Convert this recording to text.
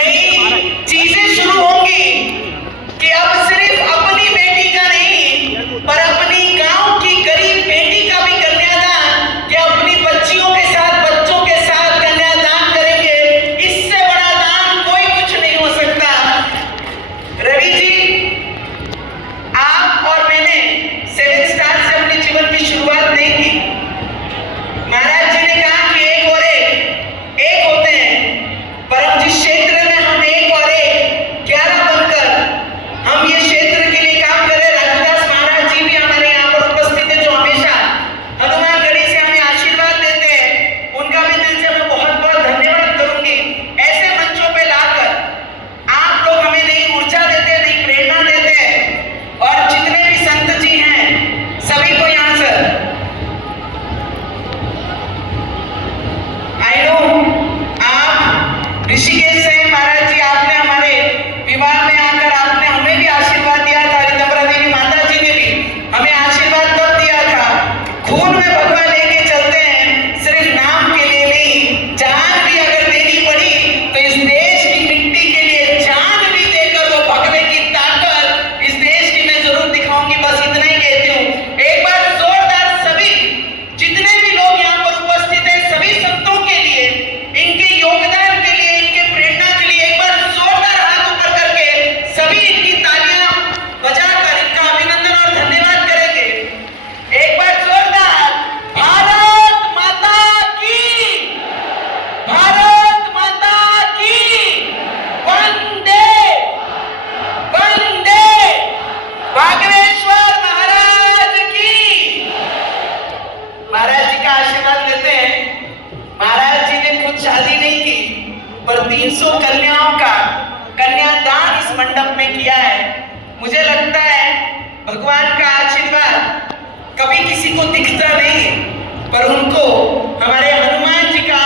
नई चीजें शुरू होंगी कि अब सिर्फ अपनी बेटी का नहीं पर अपनी गांव की गरीब बेटी का भी कन्यादान, कि अपनी बच्चियों के साथ बच्चों के साथ कन्यादान करेंगे। इससे बड़ा दान कोई कुछ नहीं हो सकता। रवि जी, आप और मैंने 7 स्टार से अपने जीवन की शुरुआत नहीं की। महाराज जी ने कहा कि एक और एक होते हैं, पर हम जिस क्षेत्र में हम एक और एक 11 बनकर हम ये क्षेत्र के लिए काम कर रहे। रघुदास महाराज जी भी हमारे यहाँ पर उपस्थित है, जो हमेशा हनुमानगढ़ी से हमें आशीर्वाद देते हैं। उनका भी दिल से मैं बहुत बहुत धन्यवाद करूंगी। ऐसे मंचों पे लाकर आप लोग हमें नई ऊर्जा देते हैं, नई प्रेरणा देते हैं। और जितने भी संत जी हैं सभी को यहाँ से आई नो आप ऋषिकेश से महाराज जी, आपने हमारे विवाह में आकर आपने हमें भी आशीर्वाद दिया था। रितंबरा देवी माता जी ने भी हमें आशीर्वाद तब दिया था। खून में भगवा लेके चलते हैं, सिर्फ नाम के लिए नहीं, जान भी अगर देनी पड़ी तो इस देश की मिट्टी के लिए जान भी देकर वो भगवे की ताकत इस देश की मैं जरूर दिखाऊंगी। बस इतना ही कहती हूँ। एक बार जोरदार सभी जितने भी लोग यहाँ पर उपस्थित हैं, सभी संतों के लिए, इनके योगदान के लिए, इनके प्रेरणा के लिए एक बार जोरदार हाथ ऊपर करके सभी इनकी तालियां बजाकर इनका अभिनंदन और धन्यवाद करेंगे। एक बार जोरदार भारत माता की, भारत माता की, वंदे वंदे, बागेश्वर महाराज की। महाराज जी का आशीर्वाद लेते हैं। महाराज जी ने खुद शादी नहीं की पर 300 कन्याओं का कन्यादान इस मंडप में किया है। मुझे लगता है भगवान का आशीर्वाद कभी किसी को दिखता नहीं, पर उनको हमारे हनुमान जी का